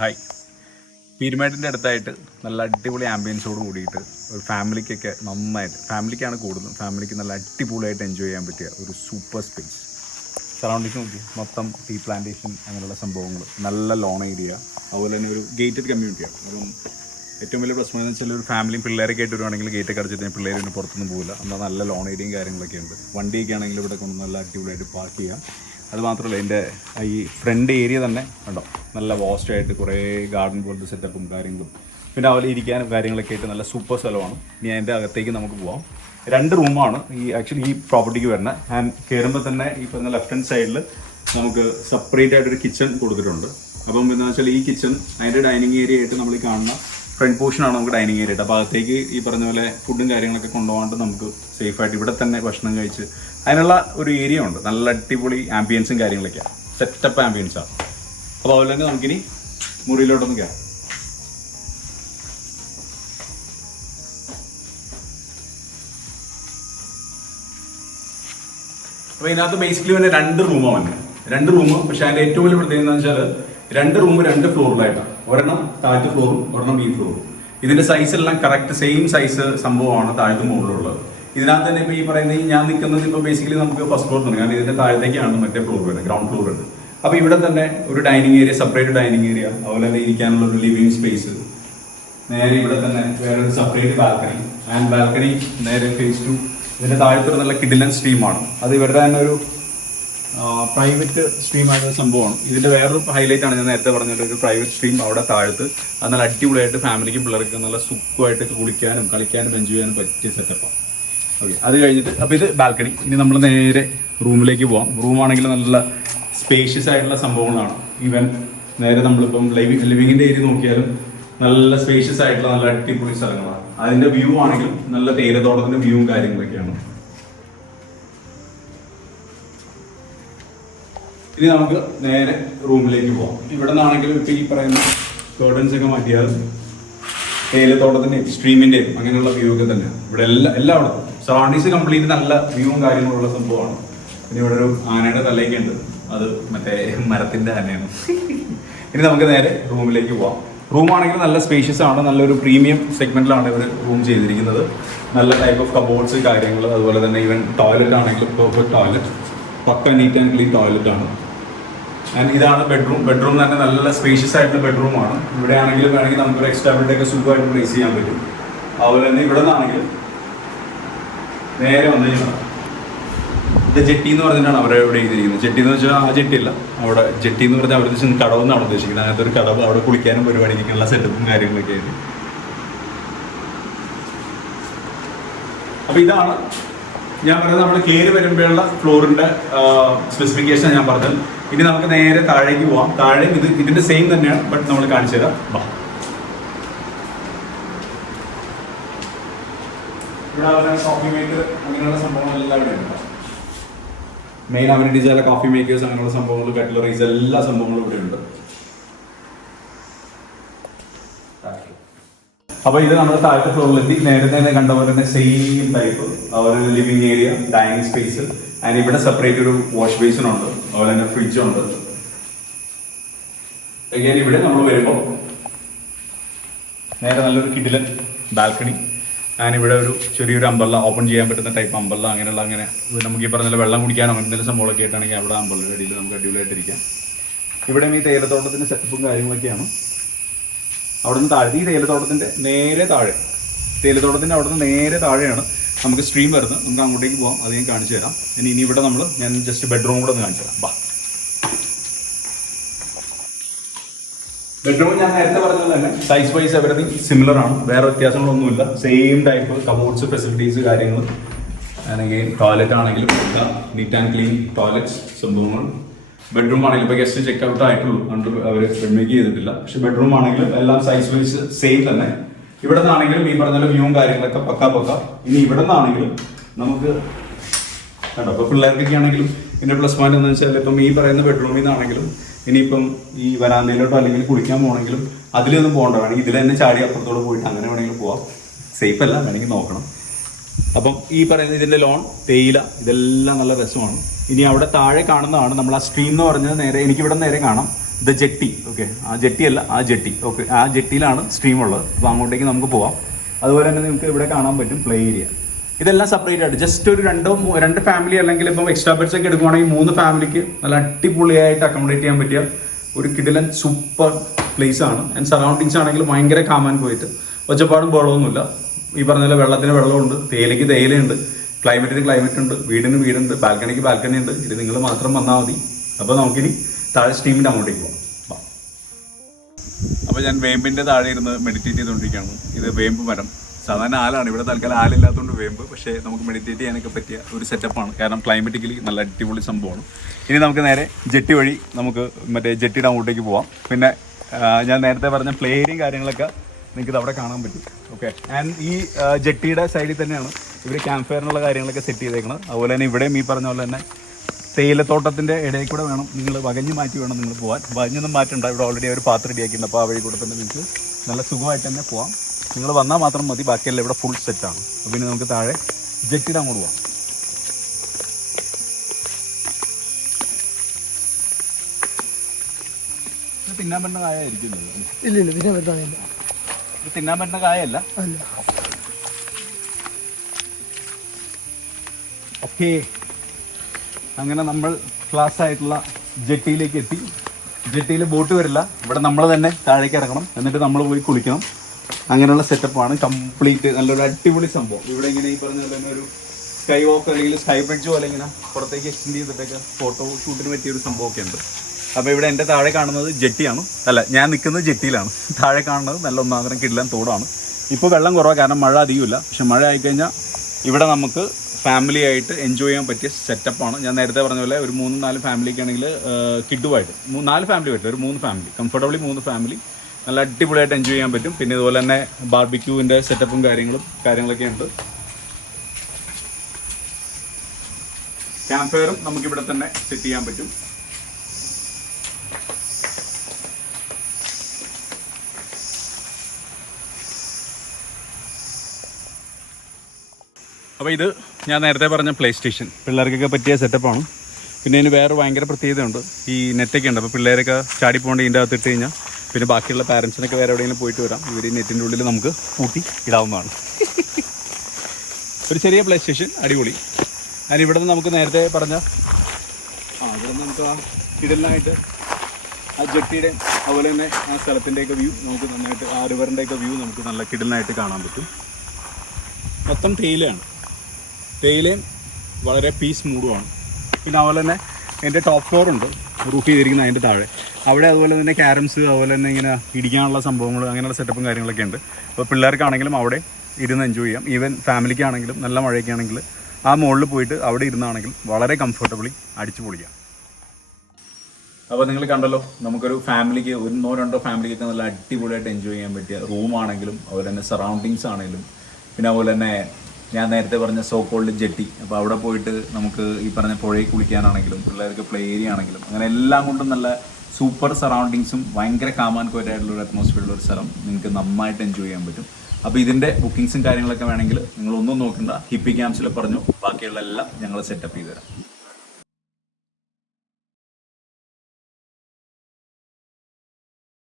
Hi. പീരുമേട്ടിൻ്റെ അടുത്തായിട്ട് നല്ല അടിപൊളി ആംബിയൻസോട് കൂടിയിട്ട് ഒരു ഫാമിലിക്കൊക്കെ നന്നായിട്ട്, ഫാമിലിക്കാണ് കൂടുതലും, ഫാമിലിക്ക് നല്ല അടിപൊളിയായിട്ട് എൻജോയ് ചെയ്യാൻ പറ്റിയ ഒരു സൂപ്പർ സ്പേസ്. സറൗണ്ടിങ്സ് നോക്കി മൊത്തം ടീ പ്ലാന്റേഷൻ അങ്ങനെയുള്ള സംഭവങ്ങൾ, നല്ല ലോൺ ഏരിയ, അതുപോലെ തന്നെ ഒരു ഗേറ്റഡ് കമ്മ്യൂണിറ്റിയാണ്. അപ്പം ഏറ്റവും വലിയ പ്രശ്നം എന്ന് വെച്ചാൽ ഒരു ഫാമിലിയും പിള്ളേരൊക്കെ ആയിട്ട് വരുവാണെങ്കിൽ ഗേറ്റൊക്കെ അടച്ചിട്ട് പിള്ളേർ പിന്നെ പുറത്തൊന്നും പോകില്ല. എന്നാൽ നല്ല ലോൺ ഏരിയയും കാര്യങ്ങളൊക്കെ ഉണ്ട്. വണ്ടിയൊക്കെ ആണെങ്കിൽ ഇവിടെ കൊണ്ട് നല്ല അടിപൊളിയായിട്ട് പാർക്ക് ചെയ്യാം. അതുമാത്രമല്ല എൻ്റെ ഈ ഫ്രണ്ട് ഏരിയ തന്നെ ഉണ്ടോ, നല്ല വാസ്റ്റായിട്ട് കുറേ ഗാർഡൻ പോലത്തെ സെറ്റപ്പും കാര്യങ്ങളും, പിന്നെ അതുപോലെ ഇരിക്കാനും കാര്യങ്ങളൊക്കെ ആയിട്ട് നല്ല സൂപ്പർ സ്ഥലമാണ്. ഇനി അതിൻ്റെ അകത്തേക്ക് നമുക്ക് പോകാം. 2 റൂമാണ് ആക്ച്വലി ഈ പ്രോപ്പർട്ടിക്ക് വരുന്നത്. ആൻഡ് കയറുമ്പോൾ തന്നെ ഈ പറഞ്ഞ ലെഫ്റ്റ് ഹാൻഡ് സൈഡിൽ നമുക്ക് സെപ്പറേറ്റ് ആയിട്ടൊരു കിച്ചൺ കൊടുത്തിട്ടുണ്ട്. അപ്പം എന്താണെന്ന് വെച്ചാൽ ഈ കിച്ചൺ അതിൻ്റെ ഡൈനിങ് ഏരിയ ആയിട്ട് നമ്മൾ ഈ കാണുന്ന ഫ്രണ്ട് പോർഷനാണ് നമുക്ക് ഡൈനിങ് ഏരിയ ആയിട്ട്. അപ്പോൾ അകത്തേക്ക് ഈ പറഞ്ഞ പോലെ ഫുഡും കാര്യങ്ങളൊക്കെ കൊണ്ടുപോകാണ്ട് നമുക്ക് സേഫായിട്ട് ഇവിടെ തന്നെ ഭക്ഷണം കഴിച്ച് അതിനുള്ള ഒരു ഏരിയ ഉണ്ട്. നല്ല അടിപൊളി ആംബിയൻസും കാര്യങ്ങളൊക്കെയാണ്, സെറ്റപ്പ് ആംബിയൻസാണ്. അപ്പോൾ അതുപോലെ തന്നെ നമുക്കിനി മുറിയിലോട്ടൊന്ന് കയറാം. അപ്പോൾ ഇതിനകത്ത് ബേസിക്കലി തന്നെ 2 റൂമാണ്. 2 റൂം. പക്ഷേ അതിൻ്റെ ഏറ്റവും വലിയ പ്രത്യേകത എന്താണെന്ന് വെച്ചാൽ 2 റൂം 2 ഫ്ലോറിലായിട്ടാണ്. ഒരെണ്ണം താഴത്തെ ഫ്ലോറും ഒരെണ്ണം ഈ ഫ്ലോറും. ഇതിൻ്റെ സൈസ് എല്ലാം കറക്റ്റ് സെയിം സൈസ് സംഭവമാണ് താഴത്തെ മുകളിലുള്ളത്. ഇതിനകത്ത് തന്നെ ഇപ്പോൾ ഈ പറയുന്നത് ഞാൻ നിൽക്കുന്നത് ഇപ്പോൾ ബേസിക്കലി നമുക്ക് ഫസ്റ്റ് ഫ്ലോർ തന്നെ, കാരണം ഇതിൻ്റെ താഴത്തേക്കാണ് മറ്റേ ഫ്ലോർ വരുന്നത്, ഗ്രൗണ്ട് ഫ്ലോർ ഉണ്ട്. അപ്പോൾ ഇവിടെ തന്നെ ഒരു dining area, separate dining area, അതുപോലെ തന്നെ ഇരിക്കാനുള്ള ഒരു ലിവിങ് സ്പേസ്. നേരെ ഇവിടെ തന്നെ വേറൊരു സെപ്പറേറ്റ് ബാൽക്കണി. ആൻഡ് ബാൽക്കണി നേരെ ഫേസ് ടു ഇതിൻ്റെ താഴത്തൊരു നല്ല കിഡിലൻ സ്ട്രീമാണ്. അത് ഇവരുടെ തന്നെ ഒരു പ്രൈവറ്റ് സ്ട്രീമായിട്ടുള്ള സംഭവമാണ്. ഇതിൻ്റെ വേറൊരു ഹൈലൈറ്റ് ആണ് ഞാൻ നേരത്തെ പറഞ്ഞിട്ട്, ഒരു പ്രൈവറ്റ് സ്ട്രീം അവിടെ താഴത്ത്. അത് നല്ല അടിപൊളിയായിട്ട് ഫാമിലിക്കും പിള്ളേർക്കും നല്ല സുഖമായിട്ട് കുളിക്കാനും കളിക്കാനും എൻജോയ് ചെയ്യാനും പറ്റിയ സെറ്റപ്പാണ്. ഓക്കെ, അത് കഴിഞ്ഞിട്ട് അപ്പോൾ ഇത് ബാൽക്കണി. ഇനി നമ്മൾ നേരെ റൂമിലേക്ക് പോകാം. റൂമാണെങ്കിൽ നല്ല സ്പേഷ്യസ് ആയിട്ടുള്ള സംഭവങ്ങളാണ്. ഈവൻ നേരെ നമ്മളിപ്പം ലിവിങ്ങിൻ്റെ ഏരിയ നോക്കിയാലും നല്ല സ്പേഷ്യസ് ആയിട്ടുള്ള നല്ല അടിപൊളി സ്ഥലങ്ങളാണ്. അതിൻ്റെ വ്യൂ ആണെങ്കിലും നല്ല തേയിലത്തോട്ടത്തിൻ്റെ വ്യൂവും കാര്യങ്ങളൊക്കെയാണ്. ഇനി നമുക്ക് നേരെ റൂമിലേക്ക് പോകാം. ഇവിടെ നിന്നാണെങ്കിലും ഇപ്പോൾ ഈ പറയുന്ന കേർട്ടൻസ് ഒക്കെ മാറ്റിയാൽ തേയിലത്തോട്ടത്തിൻ്റെ സ്ട്രീമിൻ്റെയും അങ്ങനെയുള്ള വ്യൂ ഒക്കെ തന്നെയാണ് ഇവിടെ എല്ലായിടത്തും. സറൗണ്ടിങ്സ് കംപ്ലീറ്റ് നല്ല വ്യൂവും കാര്യങ്ങളുള്ള സംഭവമാണ്. പിന്നെ ഇവിടെ ഒരു ആനയുടെ തലയൊക്കെ ഉണ്ട്, അത് മറ്റേ മരത്തിൻ്റെ ആനയാണ്. ഇനി നമുക്ക് നേരെ റൂമിലേക്ക് പോവാം. റൂമാണെങ്കിൽ നല്ല സ്പേഷ്യസ് ആണ്, നല്ലൊരു പ്രീമിയം സെഗ്മെന്റിലാണ് ഇവർ റൂം ചെയ്തിരിക്കുന്നത്. നല്ല ടൈപ്പ് ഓഫ് കബോർഡ്സ് കാര്യങ്ങൾ, അതുപോലെ തന്നെ ഈവൻ ടോയ്ലറ്റ് ആണെങ്കിലും perfect toilet, pakka neat and clean toilet ആണ്. ആൻഡ് ഇതാണ് ബെഡ്റൂം തന്നെ നല്ല സ്പേഷ്യസ് ആയിട്ടുള്ള ബെഡ്റൂമാണ്. ഇവിടെ ആണെങ്കിലും വേണമെങ്കിൽ നമുക്കൊരു എക്സ്ട്രാ ബെഡൊക്കെ സുഖമായിട്ട് പ്ലേസ് ചെയ്യാൻ പറ്റും. അതുപോലെ തന്നെ ഇവിടെ നിന്നാണെങ്കിലും നേരെ വന്നു കഴിഞ്ഞാൽ ഇത് ജെട്ടി എന്ന് പറഞ്ഞിട്ടാണ് അവരെ ഇവിടെ എഴുതിയിരിക്കുന്നത്. ജെട്ടി എന്ന് വെച്ചാൽ ആ ജെട്ടിയില്ല, അവിടെ ജെട്ടി എന്ന് പറഞ്ഞാൽ അവർ കടവെന്നാണ് ഉദ്ദേശിക്കുന്നത്. അങ്ങനത്തെ ഒരു കടവ്, അവിടെ കുളിക്കാനും പരിപാടിക്കുള്ള സെറ്റപ്പും കാര്യങ്ങളൊക്കെ ആയിട്ട്. അപ്പൊ ഇതാണ് ഞാൻ പറയുന്നത്, നമ്മൾ കയറി വരുമ്പോഴുള്ള ഫ്ലോറിന്റെ സ്പെസിഫിക്കേഷൻ ഞാൻ പറഞ്ഞത്. ഇനി നമുക്ക് നേരെ താഴേക്ക് പോവാം. താഴെ ഇതിന്റെ സെയിം തന്നെയാണ്, ബട്ട് നമ്മൾ കാണിച്ചു തരാം. ഇവിടെ കോഫി മേക്കർ അങ്ങനെയുള്ള സംഭവങ്ങളെല്ലാം ഇവിടെ ഉണ്ട്. മെയിൻ അമ്യൂണിറ്റീസ് ആയ കോഫി മേക്കേഴ്സ് അങ്ങനെയുള്ള സംഭവങ്ങൾ, കട്ട്ലറീസ്, എല്ലാ സംഭവങ്ങളും ഇവിടെ ഉണ്ട്. അപ്പോൾ ഇത് നമ്മുടെ താഴത്തെ ഫ്ലോറിലെത്തി. നേരത്തെ തന്നെ കണ്ട പോലെ തന്നെ സെയിം ടൈപ്പ് ഒരു living area, dining space, and ഇവിടെ സെപ്പറേറ്റ് ഒരു വാഷ് ബേസിൻ ഉണ്ട്, അതുപോലെ തന്നെ ഫ്രിഡ്ജ് ഉണ്ട്. again ഇവിടെ നമ്മൾ വരുമ്പോൾ നേരെ നല്ലൊരു കിഡിലൻ ബാൽക്കണി. ആൻഡ് ഇവിടെ ഒരു ചെറിയൊരു അമ്പല്ല, ഓപ്പൺ ചെയ്യാൻ പറ്റുന്ന ടൈപ്പ് അമ്പല്ല, അങ്ങനെയുള്ള അങ്ങനെ നമുക്ക് ഈ പറഞ്ഞ വെള്ളം കുടിക്കാനോ എന്തെങ്കിലും സംഭവങ്ങളൊക്കെ ആയിട്ടാണെങ്കിൽ അവിടെ അമ്പലയുടെ അടിയിൽ നമുക്ക് അടിപൊളിയായിട്ടിരിക്കാം. ഇവിടെ ഈ തേയിലത്തോട്ടത്തിൻ്റെ സെറ്റപ്പും കാര്യങ്ങളൊക്കെയാണ്. അവിടെ നിന്ന് താഴെ ഈ തേയിലത്തോട്ടത്തിൻ്റെ നേരെ താഴെ, തേയിലത്തോട്ടത്തിൻ്റെ അവിടെ നിന്ന് നേരെ താഴെയാണ് നമുക്ക് സ്ട്രീം വരുന്നത്. നമുക്ക് അങ്ങോട്ടേക്ക് പോകാം, അത് ഞാൻ കാണിച്ചു തരാം. ഇനി ഇവിടെ ഞാൻ ജസ്റ്റ് ബെഡ്റൂം കൂടെ ഒന്ന് കാണിച്ചു തരാം. ബെഡ്റൂം ഞാൻ നേരത്തെ പറഞ്ഞത് തന്നെ സൈസ് വൈസ് എവരിതിങ് സിമിലർ ആണ്, വേറെ വ്യത്യാസങ്ങളൊന്നുമില്ല. സെയിം ടൈപ്പ് കബോർഡ്സ്, ഫെസിലിറ്റീസ്, കാര്യങ്ങൾ. അല്ലെങ്കിൽ ടോയ്ലറ്റ് ആണെങ്കിലും നീറ്റ് ആൻഡ് ക്ലീൻ ടോയ്ലറ്റ്സ് സംഭവങ്ങൾ. ബെഡ്റൂം ആണെങ്കിലും ഇപ്പോൾ ഗസ്റ്റ് ചെക്ക് ഔട്ട് ആയിട്ടുള്ളൂ, കണ്ട് അവർ ബെഡ്മേക്ക് ചെയ്തിട്ടില്ല. പക്ഷെ ബെഡ്റൂം ആണെങ്കിലും എല്ലാം സൈസ് വൈസ് സെയിം തന്നെ. ഇവിടെ നിന്നാണെങ്കിലും ഈ പറഞ്ഞ വ്യൂവും കാര്യങ്ങളൊക്കെ പക്ക. ഇനി ഇവിടെ നിന്നാണെങ്കിലും നമുക്ക് കണ്ടോ, ഇപ്പോൾ പിള്ളേർക്കൊക്കെ ആണെങ്കിലും പിന്നെ പ്ലസ് പോയിന്റ് എന്ന് വെച്ചാൽ ഇപ്പം ഈ പറയുന്ന ബെഡ്റൂമിൽ നിന്നാണെങ്കിലും ഇനിയിപ്പം ഈ വരാന്തയിലോട്ടോ അല്ലെങ്കിൽ കുളിക്കാൻ പോകണമെങ്കിലും അതിലൊന്നും പോകണ്ട, വേണമെങ്കിൽ ഇതിൽ തന്നെ ചാടി അപ്പുറത്തോട് പോയിട്ട് അങ്ങനെ വേണമെങ്കിൽ പോവാം. സേഫ് അല്ല, വേണമെങ്കിൽ നോക്കണം. അപ്പം ഈ പറയുന്ന ഇതിൻ്റെ ലോൺ, തേയില, ഇതെല്ലാം നല്ല രസമാണ്. ഇനി അവിടെ താഴെ കാണുന്നതാണ് നമ്മൾ ആ സ്ട്രീം എന്ന് പറഞ്ഞത്. നേരെ എനിക്കിവിടെ നേരെ കാണാം, ദ ജെട്ടി. ഓക്കെ, ആ ജെട്ടി അല്ല, ആ ജെട്ടി. ഓക്കെ, ആ ജെട്ടിയിലാണ് സ്ട്രീം ഉള്ളത്. അപ്പോൾ അങ്ങോട്ടേക്ക് നമുക്ക് പോവാം. അതുപോലെ തന്നെ നിങ്ങൾക്ക് ഇവിടെ കാണാൻ പറ്റും പ്ലേ ഏരിയ. ഇതെല്ലാം സെപ്പറേറ്റ് ആയിട്ട് ജസ്റ്റ് ഒരു രണ്ട് ഫാമിലി അല്ലെങ്കിൽ ഇപ്പം എക്സ്ട്രാ ബെഡ്സ് ഒക്കെ എടുക്കുവാണെങ്കിൽ 3 ഫാമിലിക്ക് നല്ല അടിപൊളിയായിട്ട് അക്കോമഡേറ്റ് ചെയ്യാൻ പറ്റിയ ഒരു കിടിലൻ സൂപ്പർ പ്ലേസ് ആണ്. ആൻഡ് സറൗണ്ടിങ്സ് ആണെങ്കിലും ഭയങ്കര കാമാൻ പോയിട്ട് ഒച്ചപ്പാടും ബഹളമൊന്നുമില്ല. ഈ പറഞ്ഞ പോലെ വെള്ളത്തിന് വെള്ളമുണ്ട്, തേയിലയ്ക്ക് തേയിലയുണ്ട്, ക്ലൈമറ്റിന് ക്ലൈമറ്റ് ഉണ്ട്, വീടിന് വീടുണ്ട്, ബാൽക്കണിക്ക് ബാൽക്കണി ഉണ്ട്. ഇത് നിങ്ങൾ മാത്രം വന്നാൽ മതി. അപ്പോൾ നമുക്കിനി താഴെ സ്ട്രീമിൻ്റെ അങ്ങോട്ടേക്ക് പോകാം. അപ്പോൾ ഞാൻ വേമ്പിൻ്റെ താഴെ ഇരുന്ന് മെഡിറ്റേറ്റ് ചെയ്തുകൊണ്ടിരിക്കുകയാണ്. ഇത് വേമ്പ് മരം. സാധാരണ ആലാണ്, ഇവിടെ തൽക്കാലം ആലില്ലാത്തതുകൊണ്ട് വേമ്പ്. പക്ഷേ നമുക്ക് മെഡിറ്റേറ്റ് ചെയ്യാനൊക്കെ പറ്റിയ ഒരു സെറ്റപ്പാണ്. കാരണം ക്ലൈമറ്റിക്കലി നല്ല അടിപൊളി സംഭവമാണ്. ഇനി നമുക്ക് നേരെ ജെട്ടി വഴി നമുക്ക് മറ്റേ ജെട്ടിയുടെ അങ്ങോട്ടേക്ക് പോവാം. പിന്നെ ഞാൻ നേരത്തെ പറഞ്ഞ പ്ലേ ഏരിയയും കാര്യങ്ങളൊക്കെ നിങ്ങൾക്ക് അവിടെ കാണാൻ പറ്റും. ഓക്കെ, ആൻഡ് ഈ ജെട്ടിയുടെ സൈഡിൽ തന്നെയാണ് ഇവർ ക്യാമ്പ് ഫയറിനുള്ള കാര്യങ്ങളൊക്കെ സെറ്റ് ചെയ്തേക്കുന്നത്. അതുപോലെ തന്നെ ഇവിടെയും ഈ പറഞ്ഞ പോലെ തന്നെ തേയിലത്തോട്ടത്തിൻ്റെ ഇടയിൽ കൂടെ വേണം നിങ്ങൾ വകഞ്ഞ് മാറ്റി വേണം നിങ്ങൾ പോകാൻ. വകഞ്ഞൊന്നും മാറ്റണ്ട, ഇവിടെ ഓൾറെഡി അവർ പാത്രം റെഡിയാക്കിയിട്ടുണ്ട്. അപ്പോൾ ആ വഴി കൂടെ തന്നെ നിങ്ങൾക്ക് നല്ല സുഖമായിട്ട് തന്നെ പോകാം. നിങ്ങൾ വന്നാൽ മാത്രം മതി, ബാക്കിയെല്ലാം ഇവിടെ ഫുൾ സെറ്റാണ്. അപ്പോൾ പിന്നെ നമുക്ക് താഴെ ജെട്ടിയുടെ അങ്ങോട്ട് പോകാം. ഇത് തിന്നാൻ പറ്റുന്ന കായായിരിക്കും? ഇല്ല, തിന്നാൻ പറ്റുന്ന കായല്ല. ഇത് തിന്നാൻ പറ്റുന്ന കായല്ല. ഓക്കെ, അങ്ങനെ നമ്മൾ ക്ലാസ് ആയിട്ടുള്ള ജെട്ടിയിലേക്ക് എത്തി. ജെട്ടിയിൽ ബോട്ട് വരില്ല, ഇവിടെ നമ്മൾ തന്നെ താഴേക്ക് ഇറങ്ങണം, എന്നിട്ട് നമ്മൾ പോയി കുളിക്കണം. അങ്ങനെയുള്ള സെറ്റപ്പാണ് കംപ്ലീറ്റ്. നല്ലൊരു അടിപൊളി സംഭവം. ഇവിടെ ഇങ്ങനെ ഈ പറഞ്ഞ പോലെ തന്നെ ഒരു സ്കൈ വാക്ക് അല്ലെങ്കിൽ സ്കൈ ബ്രിഡ്ജ് പോലെ ഇങ്ങനെ പുറത്തേക്ക് എക്സ്റ്റെൻഡ് ചെയ്തിട്ടൊക്കെ ഫോട്ടോ ഷൂട്ടിന് പറ്റിയൊരു സംഭവമൊക്കെ ഉണ്ട്. അപ്പോൾ ഇവിടെ എൻ്റെ താഴെ കാണുന്നത് ജെട്ടിയാണ്. അല്ല, ഞാൻ നിൽക്കുന്നത് ജെട്ടിയിലാണ്. താഴെ കാണുന്നത് നല്ല ഒന്നാന്തരം കിടിലൻ തോടാണ്. ഇപ്പോൾ വെള്ളം കുറവാണ്, കാരണം മഴ അധികമില്ല. പക്ഷെ മഴ ആയിക്കഴിഞ്ഞാൽ ഇവിടെ നമുക്ക് ഫാമിലി ആയിട്ട് എൻജോയ് ചെയ്യാൻ പറ്റിയ സെറ്റപ്പാണ്. ഞാൻ നേരത്തെ പറഞ്ഞ പോലെ ഒരു 3-4 ഫാമിലിക്കാണെങ്കിൽ കിഡുമായിട്ട് 4 ഫാമിലി പറ്റില്ല, ഒരു 3 ഫാമിലി കംഫർട്ടബിളി 3 ഫാമിലി നല്ല അടിപൊളിയായിട്ട് എൻജോയ് ചെയ്യാൻ പറ്റും. പിന്നെ ഇതുപോലെ തന്നെ ബാർബിക്യൂവിൻ്റെ സെറ്റപ്പും കാര്യങ്ങളൊക്കെ ഉണ്ട്. ക്യാമ്പ് ഫയറും നമുക്കിവിടെ തന്നെ സെറ്റ് ചെയ്യാൻ പറ്റും. അപ്പോൾ ഇത് ഞാൻ നേരത്തെ പറഞ്ഞ പ്ലേ സ്റ്റേഷൻ പിള്ളേർക്കൊക്കെ പറ്റിയ സെറ്റപ്പാണ്. പിന്നെ ഇതിന് വേറെ ഭയങ്കര പ്രത്യേകതയുണ്ട്. ഈ നെറ്റൊക്കെ ഉണ്ട്. അപ്പോൾ പിള്ളേരൊക്കെ ചാടിപ്പോണ്ട് ഇതിൻ്റെ അകത്ത് ഇട്ട് കഴിഞ്ഞാൽ പിന്നെ ബാക്കിയുള്ള പാരൻസിനൊക്കെ വേറെ എവിടെയെങ്കിലും പോയിട്ട് വരാം. ഇവർ ഈ നെറ്റിൻ്റെ ഉള്ളിൽ നമുക്ക് പൂട്ടി ഇടാവുന്നതാണ്. ഒരു ചെറിയ പ്ലേ സ്റ്റേഷൻ, അടിപൊളി. അതിന് ഇവിടെ നിന്ന് നമുക്ക് നേരത്തെ പറഞ്ഞ ഇവിടെ നിന്ന് നമുക്ക് ആ കിടലിനായിട്ട് ആ ജെട്ടിയുടെ അതുപോലെ തന്നെ ആ സ്ഥലത്തിൻ്റെയൊക്കെ വ്യൂ നമുക്ക് നന്നായിട്ട്, ആ റിവറിൻ്റെയൊക്കെ വ്യൂ നമുക്ക് നല്ല കിടലിനായിട്ട് കാണാൻ പറ്റും. മൊത്തം തേയിലയും വളരെ പീസ് മൂടുമാണ്. പിന്നെ അതുപോലെ തന്നെ എൻ്റെ ടോപ്പ് ഫ്ലോർ ഉണ്ട് റൂഫ് ചെയ്തിരിക്കുന്ന അതിൻ്റെ താഴെ. അവിടെ അതുപോലെ തന്നെ ക്യാരംസ്, അതുപോലെ തന്നെ ഇങ്ങനെ ഇടിക്കാനുള്ള സംഭവങ്ങൾ, അങ്ങനെയുള്ള സെറ്റപ്പും കാര്യങ്ങളൊക്കെ ഉണ്ട്. അപ്പോൾ പിള്ളേർക്കാണെങ്കിലും അവിടെ ഇരുന്ന് എൻജോയ് ചെയ്യാം. ഈവൻ ഫാമിലിക്കാണെങ്കിലും നല്ല മഴയൊക്കെ ആണെങ്കിൽ ആ മുകളിൽ പോയിട്ട് അവിടെ ഇരുന്നാണെങ്കിലും വളരെ കംഫർട്ടബിളി അടിച്ചു പൊളിക്കാം. അപ്പോൾ നിങ്ങൾ കണ്ടല്ലോ, നമുക്കൊരു ഫാമിലിക്ക് 1-2 ഫാമിലിക്കൊക്കെ നല്ല അടിപൊളിയായിട്ട് എൻജോയ് ചെയ്യാൻ പറ്റിയ റൂമാണെങ്കിലും അതുപോലെ തന്നെ സറൗണ്ടിങ്സ് ആണെങ്കിലും പിന്നെ അതുപോലെ തന്നെ ഞാൻ നേരത്തെ പറഞ്ഞ സോക്കോൾഡ് ജെട്ടി. അപ്പോൾ അവിടെ പോയിട്ട് നമുക്ക് ഈ പറഞ്ഞ പുഴയിൽ കുളിക്കാനാണെങ്കിലും പിള്ളേർക്ക് പ്ലേ ഏരിയ ആണെങ്കിലും അങ്ങനെ എല്ലാം കൊണ്ടും നല്ല സൂപ്പർ സറൗണ്ടിങ്സും ഭയങ്കര കാമാൻ കോറ്റായിട്ടുള്ളൊരു അറ്റ്മോസ്ഫിയറുള്ള ഒരു സ്ഥലം നിങ്ങൾക്ക് നന്നായിട്ട് എൻജോയ് ചെയ്യാൻ പറ്റും. അപ്പോൾ ഇതിൻ്റെ ബുക്കിങ്സും കാര്യങ്ങളൊക്കെ വേണമെങ്കിൽ നിങ്ങളൊന്നും നോക്കണ്ട, ഹിപ്പി ക്യാമ്പ്സിൽ പറഞ്ഞു ബാക്കിയുള്ള എല്ലാം ഞങ്ങൾ സെറ്റപ്പ് ചെയ്ത് തരാം.